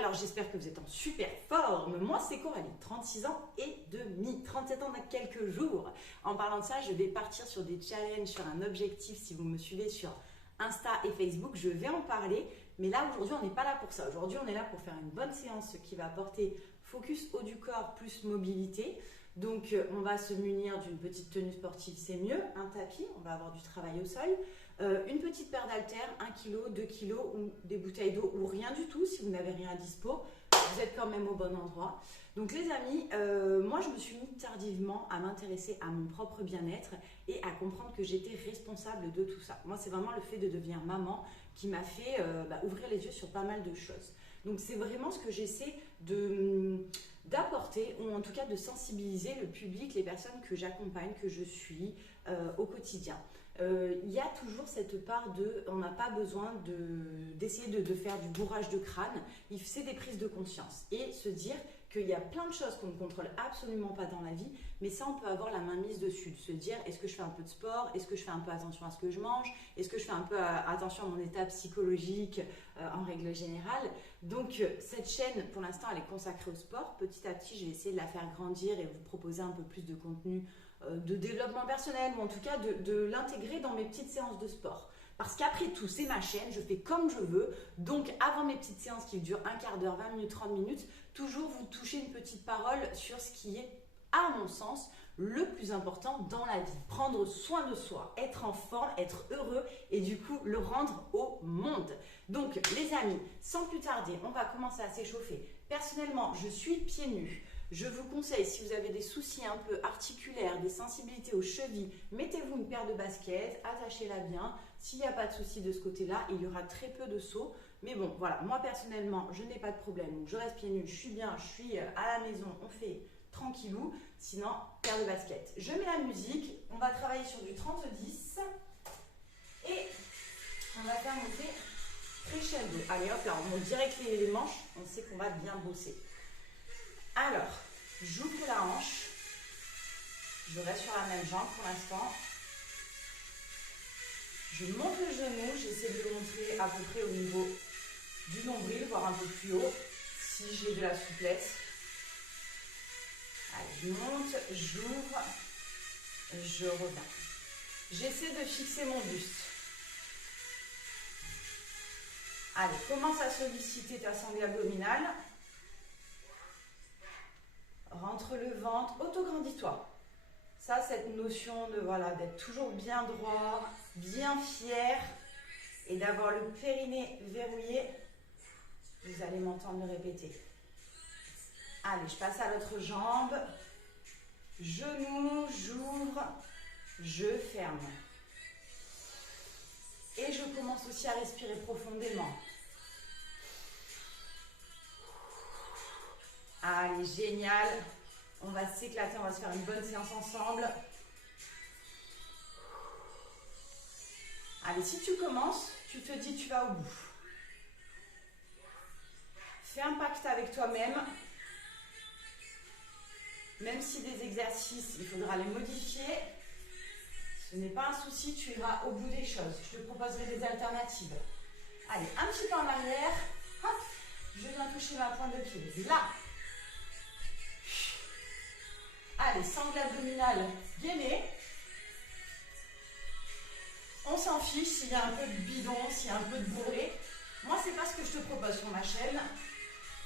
Alors j'espère que vous êtes en super forme. Moi c'est Coralie, 36 ans et demi, 37 ans dans quelques jours. En parlant de ça, je vais partir sur des challenges, sur un objectif. Si vous me suivez sur Insta et Facebook, je vais en parler. Mais là aujourd'hui on n'est pas là pour ça. Aujourd'hui on est là pour faire une bonne séance qui va apporter focus haut du corps plus mobilité. Donc on va se munir d'une petite tenue sportive, c'est mieux, un tapis, on va avoir du travail au sol, une petite paire d'haltères, 1 kg, 2 kg ou des bouteilles d'eau ou rien du tout. Si vous n'avez rien à dispo, vous êtes quand même au bon endroit. Donc les amis, moi je me suis mis tardivement à m'intéresser à mon propre bien-être et à comprendre que j'étais responsable de tout ça. Moi c'est vraiment le fait de devenir maman qui m'a fait ouvrir les yeux sur pas mal de choses. Donc c'est vraiment ce que j'essaie d'apporter, ou en tout cas de sensibiliser le public, les personnes que j'accompagne, que je suis au quotidien. Il y a toujours cette part de, on n'a pas besoin d'essayer de faire du bourrage de crâne, c'est des prises de conscience et se dire qu'il y a plein de choses qu'on ne contrôle absolument pas dans la vie, mais ça on peut avoir la main mise dessus, de se dire est-ce que je fais un peu de sport, est-ce que je fais un peu attention à ce que je mange, est-ce que je fais un peu attention à mon état psychologique en règle générale. Donc cette chaîne pour l'instant elle est consacrée au sport, petit à petit je vais essayer de la faire grandir et vous proposer un peu plus de contenu de développement personnel, ou en tout cas de l'intégrer dans mes petites séances de sport. Parce qu'après tout, c'est ma chaîne, je fais comme je veux. Donc, avant mes petites séances qui durent un quart d'heure, 20 minutes, 30 minutes, toujours vous touchez une petite parole sur ce qui est, à mon sens, le plus important dans la vie. Prendre soin de soi, être en forme, être heureux et du coup, le rendre au monde. Donc, les amis, sans plus tarder, on va commencer à s'échauffer. Personnellement, je suis pieds nus. Je vous conseille, si vous avez des soucis un peu articulaires, des sensibilités aux chevilles, mettez-vous une paire de baskets, attachez-la bien. S'il n'y a pas de souci de ce côté-là, il y aura très peu de sauts. Mais bon, voilà, moi personnellement, je n'ai pas de problème. Donc je reste pieds nus, je suis bien, je suis à la maison, on fait tranquillou. Sinon, paire de baskets. Je mets la musique, on va travailler sur du 30-10 et on va faire monter crescendo. Allez hop, là, on monte direct les manches, on sait qu'on va bien bosser. Alors, j'ouvre la hanche, je reste sur la même jambe pour l'instant. Je monte le genou, j'essaie de le montrer à peu près au niveau du nombril, voire un peu plus haut, si j'ai de la souplesse. Allez, je monte, j'ouvre, je reviens. J'essaie de fixer mon buste. Allez, commence à solliciter ta sangle abdominale. Rentre le ventre, auto-grandis-toi. Ça, cette notion de voilà, d'être toujours bien droit, bien fier et d'avoir le périnée verrouillé, vous allez m'entendre le répéter. Allez, je passe à l'autre jambe. Genou, j'ouvre, je ferme. Et je commence aussi à respirer profondément. Allez, génial. On va s'éclater, on va se faire une bonne séance ensemble. Allez, si tu commences, tu te dis tu vas au bout. Fais un pacte avec toi-même. Même si des exercices, il faudra les modifier, ce n'est pas un souci, tu iras au bout des choses. Je te proposerai des alternatives. Allez, un petit peu en arrière. Hop, je viens toucher ma pointe de pied. Là. Allez, sangle abdominale gainée. On s'en fiche s'il y a un peu de bidon, s'il y a un peu de bourré. Moi, c'est pas ce que je te propose sur ma chaîne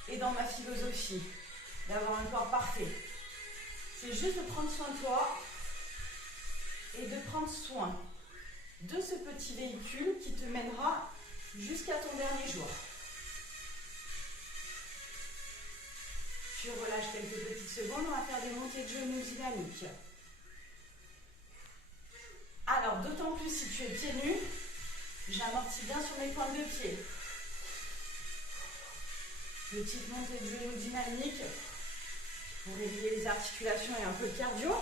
et dans ma philosophie d'avoir un corps parfait. C'est juste de prendre soin de toi et de prendre soin de ce petit véhicule qui te mènera jusqu'à ton dernier jour. Tu relâches quelques petites secondes, on va faire des montées de genoux dynamiques. Alors, d'autant plus si tu es pieds nus, j'amortis bien sur mes pointes de pied. Petite montée de genoux dynamique pour réveiller les articulations et un peu de cardio.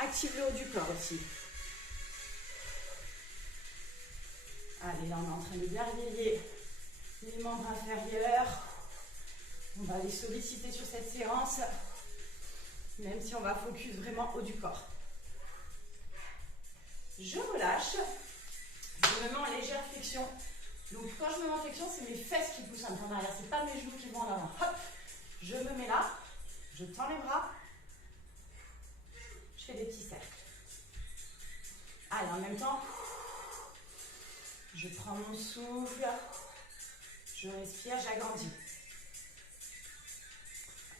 Active le haut du corps aussi. Allez, là on est en train de bien réveiller les membres inférieurs. On va les solliciter sur cette séance, même si on va focus vraiment haut du corps. Je relâche, je me mets en légère flexion Donc quand je me mets en flexion, c'est mes fesses qui poussent un peu en arrière, c'est pas mes genoux qui vont en avant. Hop, je me mets là, je tends les bras, je fais des petits cercles. Allez, en même temps, je prends mon souffle, je respire, j'agrandis.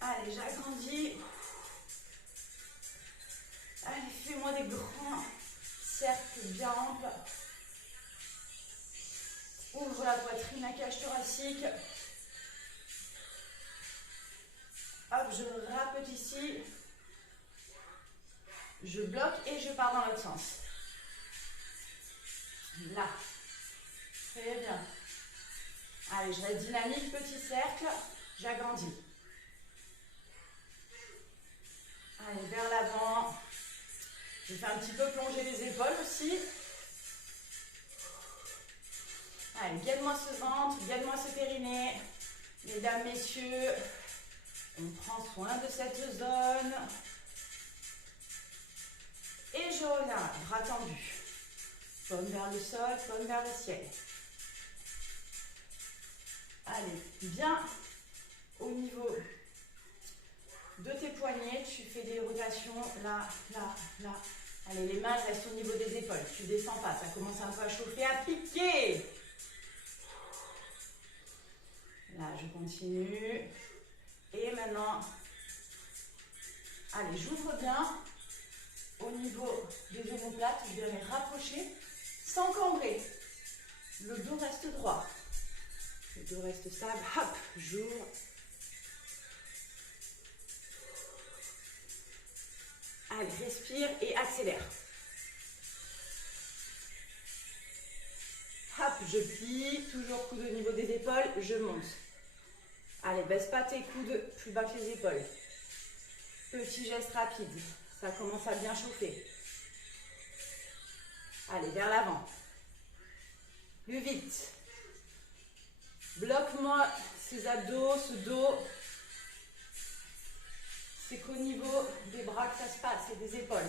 Allez, j'agrandis. Allez, fais-moi des grands cercles bien amples. Ouvre la poitrine, la cage thoracique. Hop, je rapeute ici. Je bloque et je pars dans l'autre sens. Là. Très bien. Allez, je reste dynamique, petit cercle. J'agrandis. Allez, vers l'avant. Je fais un petit peu plonger les épaules aussi. Allez, gaine-moi ce ventre, gaine-moi ce périnée. Mesdames, messieurs, on prend soin de cette zone. Et je reviens, bras tendus. Paume vers le sol, paume vers le ciel. Allez, bien au niveau de tes poignets, tu fais des rotations là, là, là. Allez, les mains restent au niveau des épaules. Tu descends pas, ça commence un peu à chauffer, à piquer. Là, je continue. Et maintenant, allez, j'ouvre bien au niveau des omoplates. Je vais les rapprocher sans cambrer. Le dos reste droit. Le dos reste stable. Hop, j'ouvre. Allez, respire et accélère. Hop, je plie, toujours coude au niveau des épaules, je monte. Allez, baisse pas tes coudes plus bas que les épaules. Petit geste rapide, ça commence à bien chauffer. Allez, vers l'avant. Plus vite. Bloque-moi ces abdos, ce dos. C'est qu'au niveau des bras que ça se passe et des épaules.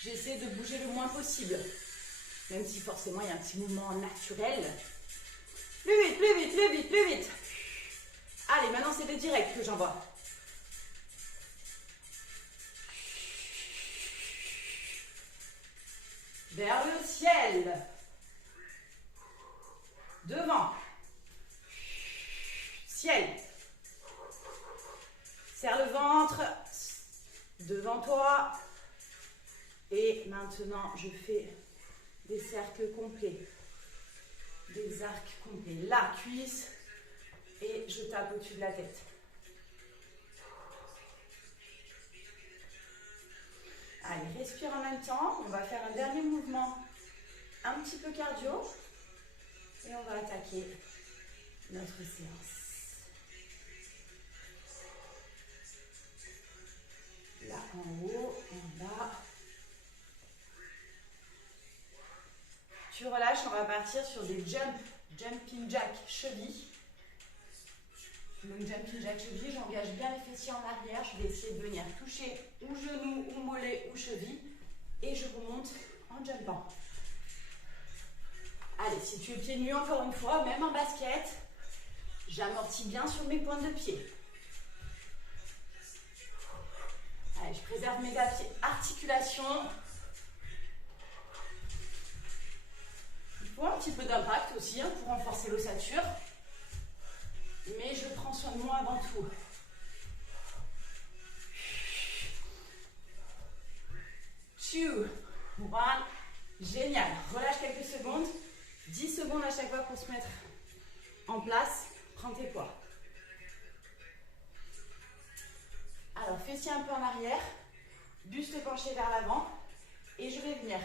J'essaie de bouger le moins possible. Même si forcément il y a un petit mouvement naturel. Plus vite, plus vite, plus vite, plus vite. Allez, maintenant c'est des directs que j'envoie. Vers le ciel. Devant. Ciel. Serre le ventre. Devant toi. Et maintenant, je fais des cercles complets. Des arcs complets. La cuisse. Et je tape au-dessus de la tête. Allez, respire en même temps. On va faire un dernier mouvement un petit peu cardio. Et on va attaquer notre séance. Là en haut, en bas. Tu relâches, on va partir sur des jumping jack cheville. Donc jumping jack cheville, j'engage bien les fessiers en arrière. Je vais essayer de venir toucher ou genou, ou mollet, ou cheville. Et je remonte en jumpant. Allez, si tu es pieds nus encore une fois, même en basket, j'amortis bien sur mes pointes de pied. Allez, je préserve mes articulations. Il faut un petit peu d'impact aussi pour renforcer l'ossature. Mais je prends soin de moi avant tout. Two, one. Génial. Relâche quelques secondes. 10 secondes à chaque fois pour se mettre en place. Prends tes poids. Alors, fessiers un peu en arrière. Buste penché vers l'avant. Et je vais venir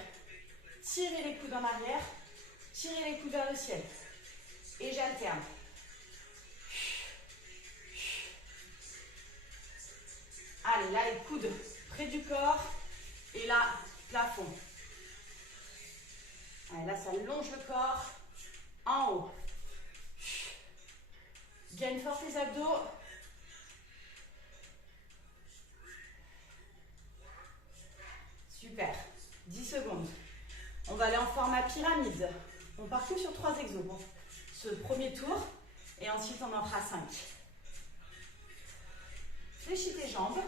tirer les coudes en arrière. Tirer les coudes vers le ciel. Et j'alterne. Allez, là, les coudes près du corps. Et là, plafond. Allez, là, ça longe le corps. En haut. Gagne fort tes abdos. Super. 10 secondes. On va aller en format pyramide. On part tout sur 3 exos. Bon. ce premier tour. Et ensuite, on en fera 5. Fléchis tes jambes.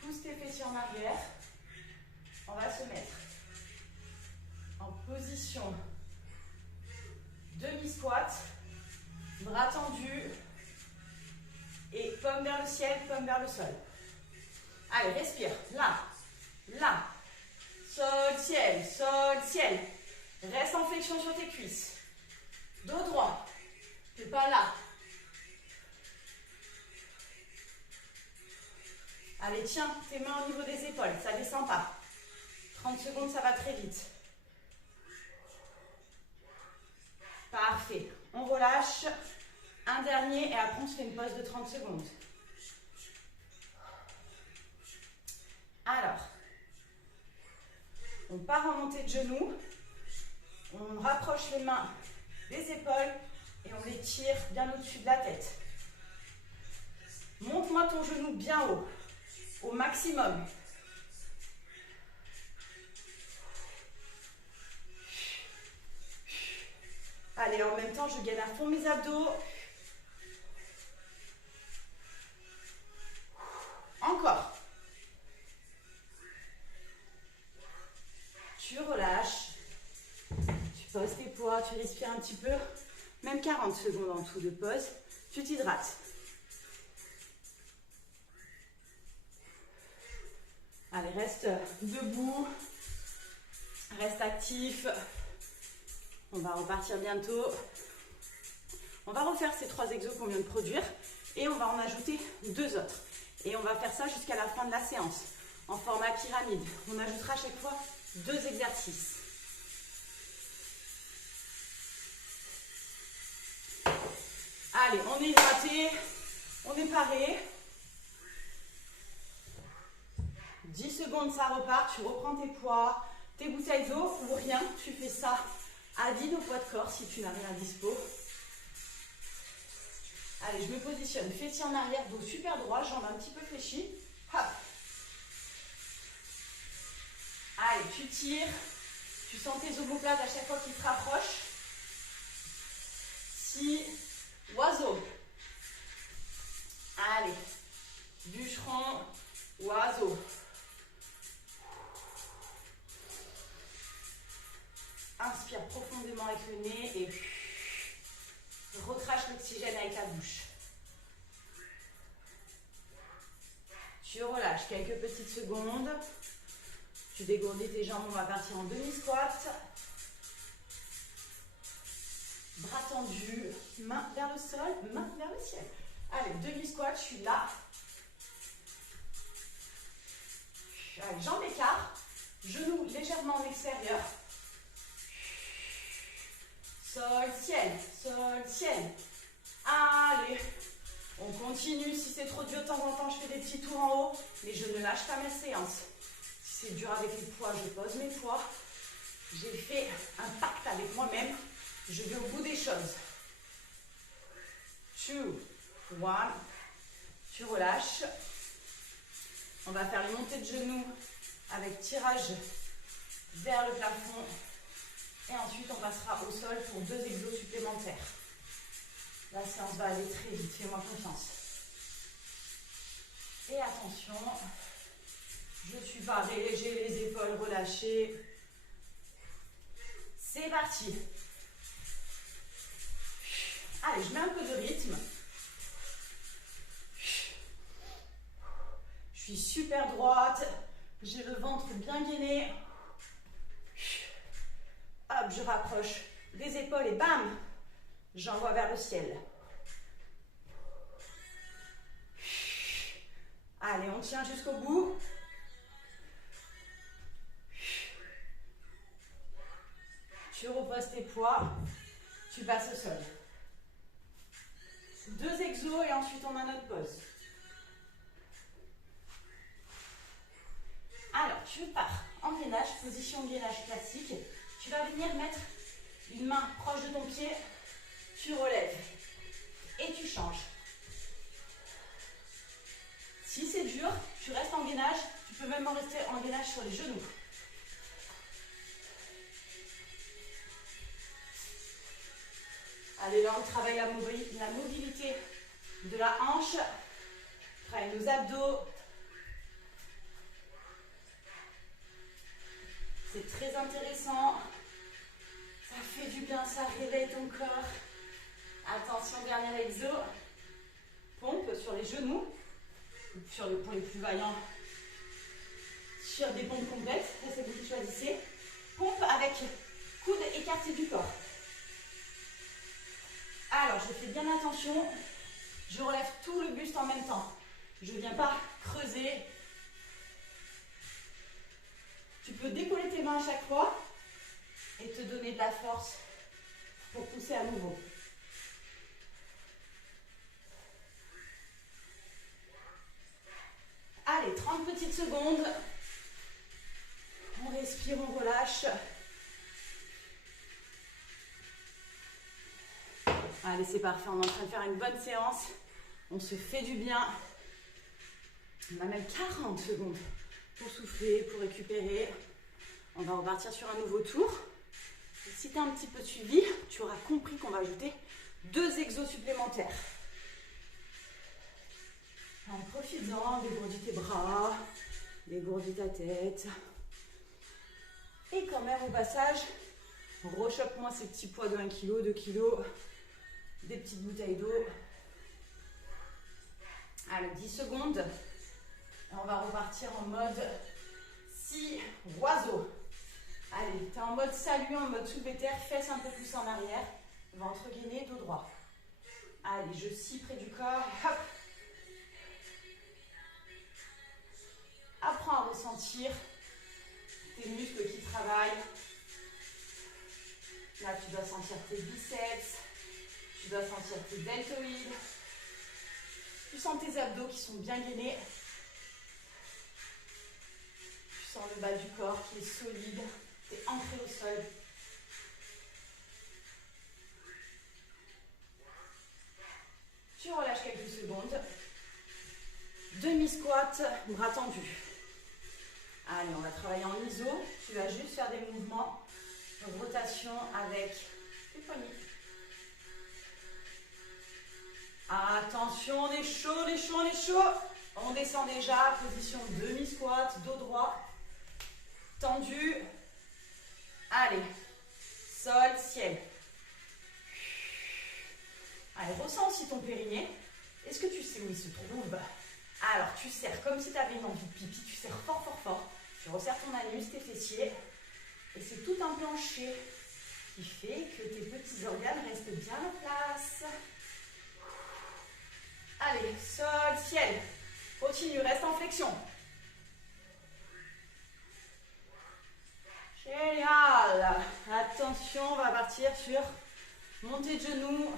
Pousse tes fessiers en arrière. On va se mettre en position demi-squat. Bras tendus. Et paume vers le ciel, paume vers le sol. Allez, respire. Là, là. Sol, ciel, sol, ciel. Reste en flexion sur tes cuisses. Dos droit. Tu n'es pas là. Allez, tiens tes mains au niveau des épaules. Ça ne descend pas. 30 secondes, ça va très vite. Parfait. On relâche. Un dernier et après on se fait une pause de 30 secondes. Alors, on part en montée de genoux. On rapproche les mains des épaules et on les tire bien au-dessus de la tête. Monte-moi ton genou bien haut, au maximum. Allez, en même temps, je gaine à fond mes abdos. Encore. Tu relâches. Tu poses tes poids, tu respires un petit peu. Même 40 secondes en dessous de pause. Tu t'hydrates. Allez, reste debout. Reste actif. On va repartir bientôt. On va refaire ces 3 exos qu'on vient de produire. Et on va en ajouter 2 autres. Et on va faire ça jusqu'à la fin de la séance. En format pyramide. On ajoutera à chaque fois 2 exercices. Allez, on est hydraté. On est paré. 10 secondes, ça repart. Tu reprends tes poids, tes bouteilles d'eau ou rien. Tu fais ça à vide au poids de corps si tu n'as rien à dispo. Allez, je me positionne. Fessiers en arrière, dos super droit, jambes un petit peu fléchies. Hop. Allez, tu tires. Tu sens tes omoplates à chaque fois qu'ils se rapprochent. 6, oiseau. Allez, bûcheron, oiseau. Inspire profondément avec le nez et recrache l'oxygène avec la bouche. Tu relâches quelques petites secondes. Tu dégourdis tes jambes, on va partir en demi-squat. Bras tendus, main vers le sol, main vers le ciel. Allez, demi-squat, je suis là. Allez, jambes écart, genoux légèrement en extérieur. Sol, ciel, sol, ciel. Allez, on continue. Si c'est trop dur de temps en temps, je fais des petits tours en haut, mais je ne lâche pas ma séance. Si c'est dur avec les poids, je pose mes poids. J'ai fait un pacte avec moi-même. Je vais au bout des choses. 2, 1. Tu relâches. On va faire les montées de genoux avec tirage vers le plafond. Et ensuite, on passera au sol pour 2 exos supplémentaires. La séance va aller très vite, fais-moi confiance. Et attention, je suis parée, j'ai les épaules relâchées. C'est parti. Allez, je mets un peu de rythme. Je suis super droite, j'ai le ventre bien gainé. Hop, je rapproche les épaules et bam, j'envoie vers le ciel. Allez, on tient jusqu'au bout. Tu reposes tes poids, tu passes au sol. 2 exos et ensuite on a notre pause. Alors, tu pars en gainage, position gainage classique. Tu vas venir mettre une main proche de ton pied, tu relèves et tu changes. Si c'est dur, tu restes en gainage, tu peux même rester en gainage sur les genoux. Allez, là, on travaille la mobilité de la hanche. On travaille nos abdos. C'est très intéressant. Ça fait du bien, ça réveille ton corps. Attention, dernier exo. Pompe sur les genoux. Pour les plus vaillants, sur des pompes complètes. Ça, c'est vous qui choisissez. Pompe avec coude écarté du corps. Alors, je fais bien attention. Je relève tout le buste en même temps. Je ne viens pas creuser. Tu peux décoller tes mains à chaque fois et te donner de la force pour pousser à nouveau. Allez, 30 petites secondes. On respire, on relâche. Allez, c'est parfait. On est en train de faire une bonne séance. On se fait du bien. On a même 40 secondes pour souffler, pour récupérer. On va repartir sur un nouveau tour. Et si tu as un petit peu suivi, tu auras compris qu'on va ajouter 2 exos supplémentaires. En profitant, dégourdis tes bras, dégourdis ta tête. Et quand même au passage, rechoppe-moi ces petits poids de 1 kg, 2 kg, des petites bouteilles d'eau. Allez, 10 secondes. Et on va repartir en mode scie oiseau. Allez, tu es en mode salut, en mode soulevé terre, fesses un peu plus en arrière, ventre gainé, dos droit. Allez, je scie près du corps, hop. Apprends à ressentir tes muscles qui travaillent. Là, tu dois sentir tes biceps, tu dois sentir tes deltoïdes. Tu sens tes abdos qui sont bien gainés. Tu sens le bas du corps qui est solide, tu es ancré au sol. Tu relâches quelques secondes. Demi-squat, bras tendus. Allez, on va travailler en iso. Tu vas juste faire des mouvements de rotation avec tes poignets. Attention, on est chaud, on est chaud, on est chaud. On descend déjà, position demi-squat, dos droit, tendu. Allez, sol, ciel. Allez, ressens aussi ton périnée. Est-ce que tu sais où il se trouve? Alors, tu serres comme si tu avais une envie de pipi. Tu serres fort, fort, fort. Tu resserres ton anus, tes fessiers. Et c'est tout un plancher qui fait que tes petits organes restent bien en place. Allez, sol, ciel. Continue, reste en flexion. Génial. Attention, on va partir sur montée de genoux.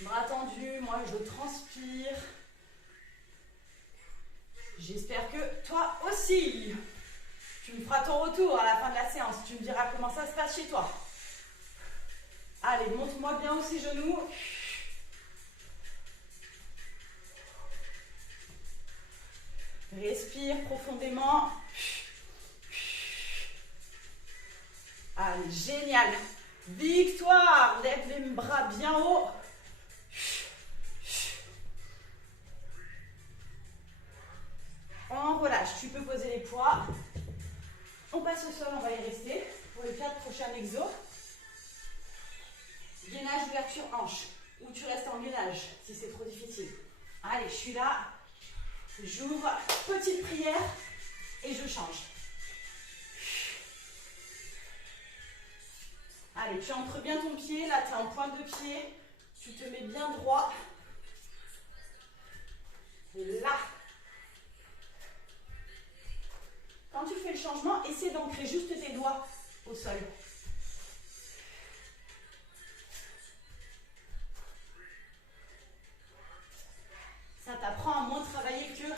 Bras tendus, moi je transpire. J'espère que toi aussi. Tu me feras ton retour à la fin de la séance. Tu me diras comment ça se passe chez toi. Allez, monte-moi bien aussi genoux. Respire profondément. Allez, génial. Victoire. Lève les bras bien haut. On relâche. Tu peux poser les poids. On passe au sol, on va y rester pour les 4 prochains exos. Gainage, ouverture, hanche. Ou tu restes en gainage si c'est trop difficile. Allez, je suis là. J'ouvre, petite prière et je change. Allez, tu entres bien ton pied. Là, tu es en pointe de pied. Tu te mets bien droit. Là. Quand tu fais le changement, essaie d'ancrer juste tes doigts au sol. Ça t'apprend à moins travailler que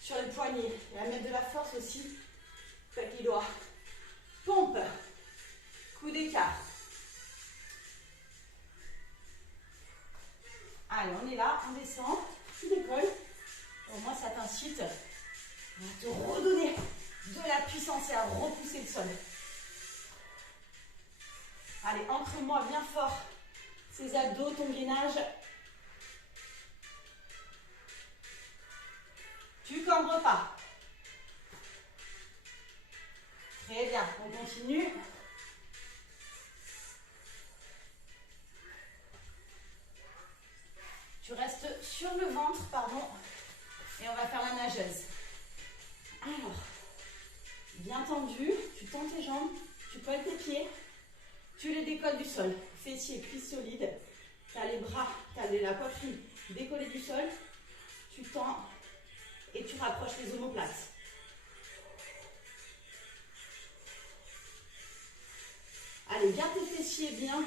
sur les poignets et à mettre de la force aussi avec les doigts. Pompe, coup d'écart. Allez, on est là, on descend, tu décolles. Au moins, ça t'incite à te redonner de la puissance et à repousser le sol. Allez, ancre-moi bien fort ces abdos, ton gainage. Tu cambres pas. Très bien, on continue. Tu restes sur le ventre, pardon, et on va faire la nageuse. Alors, bien tendu, tu tends tes jambes, tu colles tes pieds, tu les décolles du sol. Fessiers, cuisses solides, tu as les bras, tu as la poitrine décollée du sol, tu tends et tu rapproches les omoplates. Allez, garde tes fessiers bien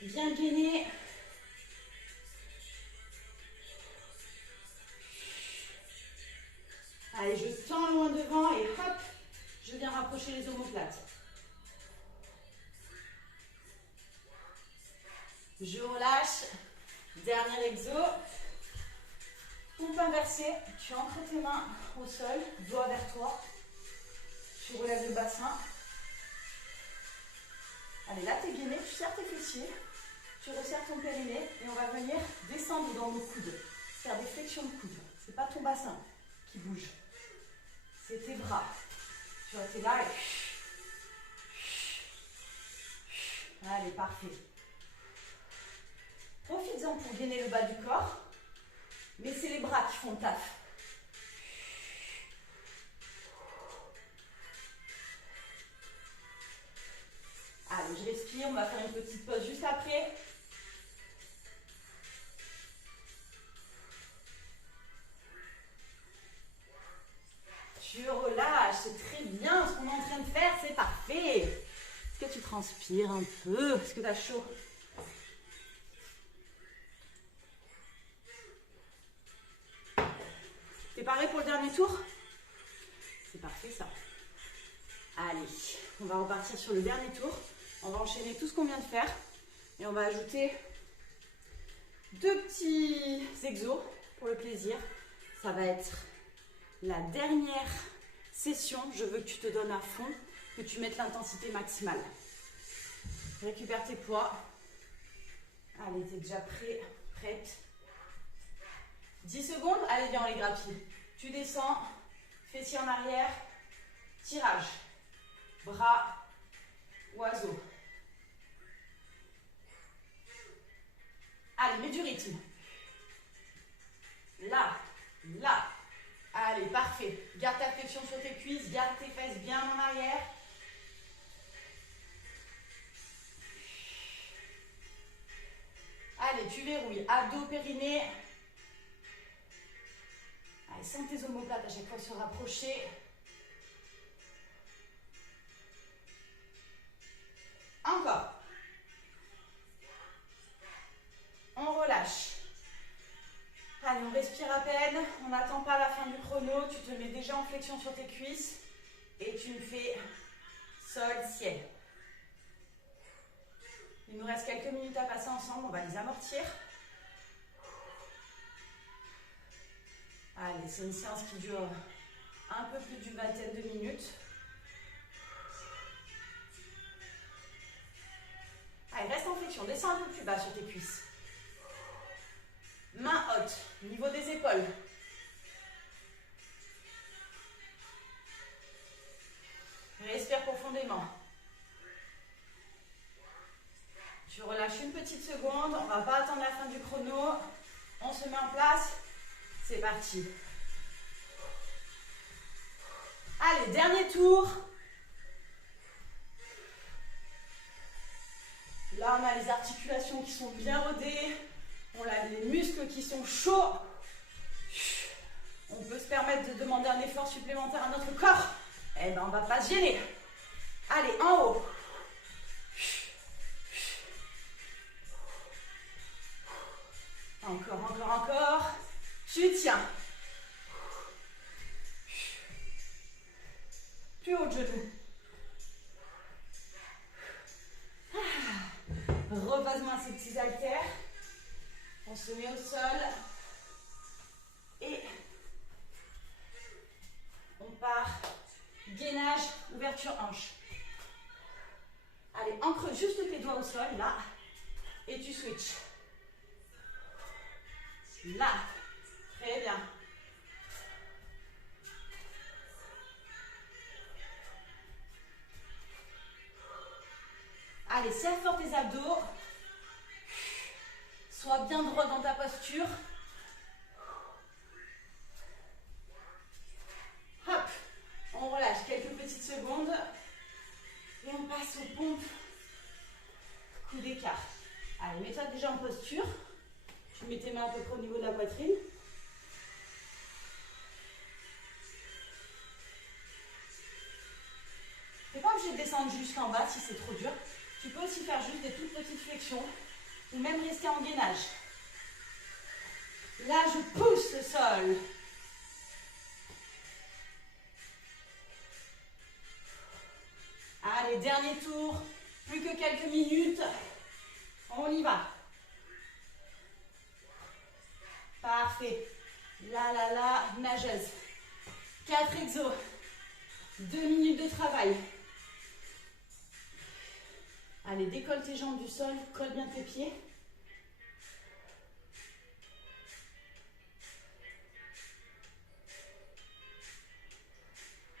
gainés. Allez, je tends loin devant et hop, je viens rapprocher les omoplates. Je relâche. Dernier exo. Pompe inversée. Tu ancres tes mains au sol, doigts vers toi. Tu relèves le bassin. Allez, là, tu es gainé, tu serres tes fessiers. Tu resserres ton périnée et on va venir descendre dans nos coudes. Faire des flexions de coudes. Ce n'est pas ton bassin qui bouge. C'est tes bras. Tu restes là et... Allez, parfait. Profites-en pour gainer le bas du corps. Mais c'est les bras qui font le taf. Allez, je respire. On va faire une petite pause juste après. Tu relâches, c'est très bien ce qu'on est en train de faire, c'est parfait. Est-ce que tu transpires un peu? Est-ce que tu as chaud? T'es paré pour le dernier tour? C'est parfait ça. Allez, on va repartir sur le dernier tour. On va enchaîner tout ce qu'on vient de faire. Et on va ajouter 2 petits exos pour le plaisir. Ça va être la dernière session. Je veux que tu te donnes à fond, que tu mettes l'intensité maximale. Récupère tes poids. Allez, t'es déjà prêt, prête. 10 secondes, allez, viens, on les grappille. Tu descends, fessiers en arrière, tirage, bras, oiseau. Allez, mets du rythme. Là, là. Allez, parfait. Garde ta flexion sur tes cuisses, garde tes fesses bien en arrière. Allez, tu verrouilles, abdos, périnée. Allez, sens tes omoplates à chaque fois se rapprocher. Encore. On relâche. Allez, on respire à peine. On n'attend pas la fin du chrono. Tu te mets déjà en flexion sur tes cuisses. Et tu me fais sol, ciel. Il nous reste quelques minutes à passer ensemble. On va les amortir. Allez, c'est une séance qui dure un peu plus d'une vingtaine de minutes. Allez, reste en flexion. Descends un peu plus bas sur tes cuisses. Main haute, niveau des épaules. Respire profondément. Tu relâches une petite seconde. On ne va pas attendre la fin du chrono. On se met en place. C'est parti. Allez, dernier tour. Là, on a les articulations qui sont bien rodées. On a les muscles qui sont chauds. On peut se permettre de demander un effort supplémentaire à notre corps. Eh bien, on ne va pas se gêner. Allez, en haut. Encore, encore, encore. Tu tiens. Plus haut de genou. Repasse-moi ces petits haltères. On se met au sol. Et on part. Gainage, ouverture hanche. Allez, ancre juste tes doigts au sol, là. Et tu switches. Là. Très bien. Allez, serre fort tes abdos. Sois bien droit dans ta posture. Hop. On relâche quelques petites secondes. Et on passe aux pompes. Coup d'écart. Allez, mets-toi déjà en posture. Tu mets tes mains à peu près au niveau de la poitrine. Tu n'es pas obligé de descendre jusqu'en bas si c'est trop dur. Tu peux aussi faire juste des toutes petites flexions ou même rester en gainage. Là, je pousse le sol. Allez, dernier tour. Plus que quelques minutes. On y va. Parfait. Là, nageuse. 4 exos. 2 minutes de travail. Allez, décolle tes jambes du sol, colle bien tes pieds.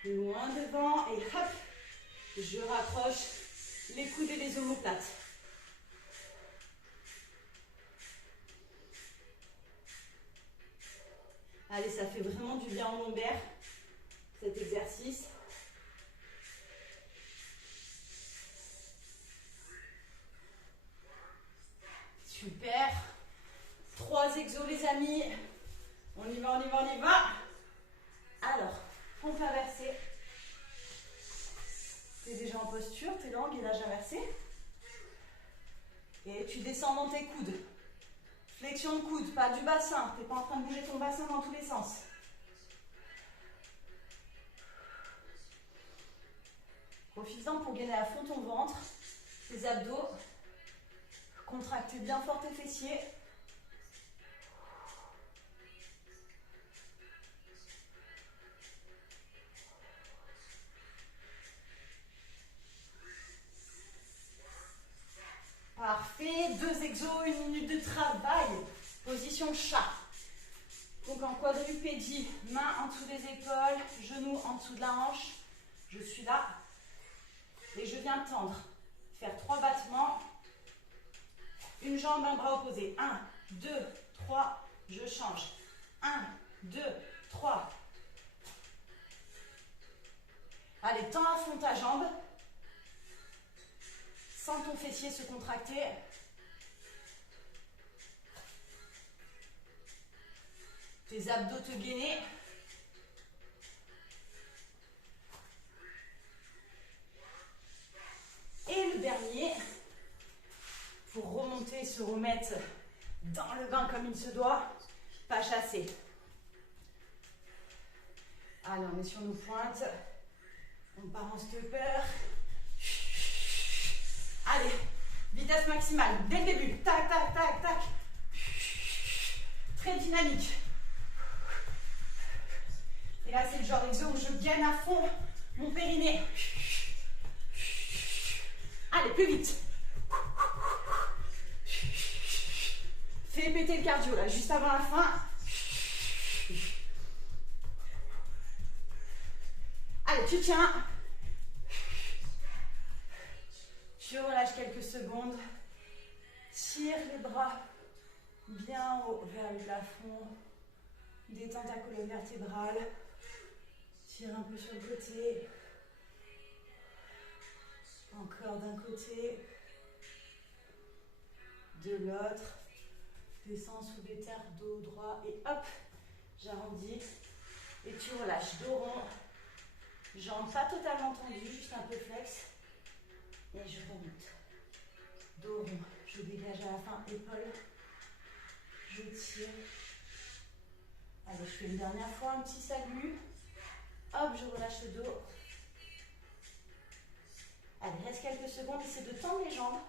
Loin devant et hop, je rapproche les coudes et les omoplates. Allez, ça fait vraiment du bien au lombaire, cet exercice. Super. 3 exos les amis. On y va, on y va, on y va. Alors, pompe inversée. Tu es déjà en posture, tu es dans le gainage inversé. Et tu descends dans tes coudes. Flexion de coude, pas du bassin. Tu n'es pas en train de bouger ton bassin dans tous les sens. Profite-en pour gainer à fond ton ventre, tes abdos. Contractez bien fort tes fessiers. Parfait. 2 exos, 1 minute de travail. Position chat. Donc en quadrupédie, main en dessous des épaules, genoux en dessous de la hanche. Je suis là. Et je viens tendre. Faire 3 battements. Une jambe, un bras opposé. 1, 2, 3. Je change. 1, 2, 3. Allez, tends à fond ta jambe. Sens ton fessier se contracter. Tes abdos te gainer. Et le dernier, pour remonter, se remettre dans le bain comme il se doit, pas chasser. Allez, on est sur nos pointes. On part en stopper. Allez, vitesse maximale, dès le début. Tac, tac, tac, tac. Très dynamique. Et là, c'est le genre d'exo où je gagne à fond mon périnée. Allez, plus vite. Fais péter le cardio, là, juste avant la fin. Allez, tu tiens. Tu relâches quelques secondes. Tire les bras bien haut vers le plafond. Détends ta colonne vertébrale. Tire un peu sur le côté. Encore d'un côté. De l'autre. Descends sous des terres, dos droit et hop, j'arrondis. Et tu relâches, dos rond. Jambes pas totalement tendues, juste un peu flex. Et je remonte. Dos rond. Je dégage à la fin, épaules. Je tire. Allez, je fais une dernière fois un petit salut. Hop, je relâche le dos. Allez, reste quelques secondes. Essaie de tendre les jambes.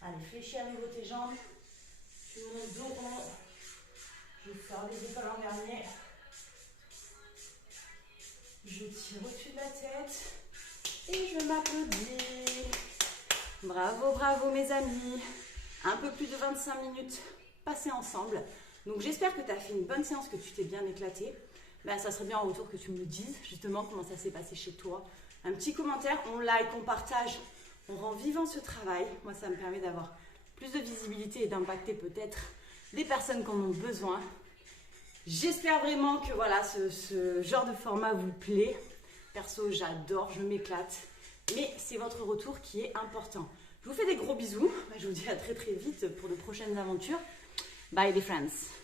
Allez, fléchis à nouveau tes jambes. Tu montes dos rond. Je sors les épaules en dernier. Je tire au-dessus de la tête. Et je m'applaudis. Bravo, bravo mes amis. Un peu plus de 25 minutes passées ensemble. Donc j'espère que tu as fait une bonne séance, que tu t'es bien éclaté. Ben, ça serait bien en retour que tu me le dises justement comment ça s'est passé chez toi. Un petit commentaire, on like, on partage, on rend vivant ce travail. Moi ça me permet d'avoir plus de visibilité et d'impacter peut-être les personnes qui en ont besoin. J'espère vraiment que voilà, ce genre de format vous plaît. Perso, j'adore, je m'éclate. Mais c'est votre retour qui est important. Je vous fais des gros bisous. Je vous dis à très très vite pour de prochaines aventures. Bye les friends.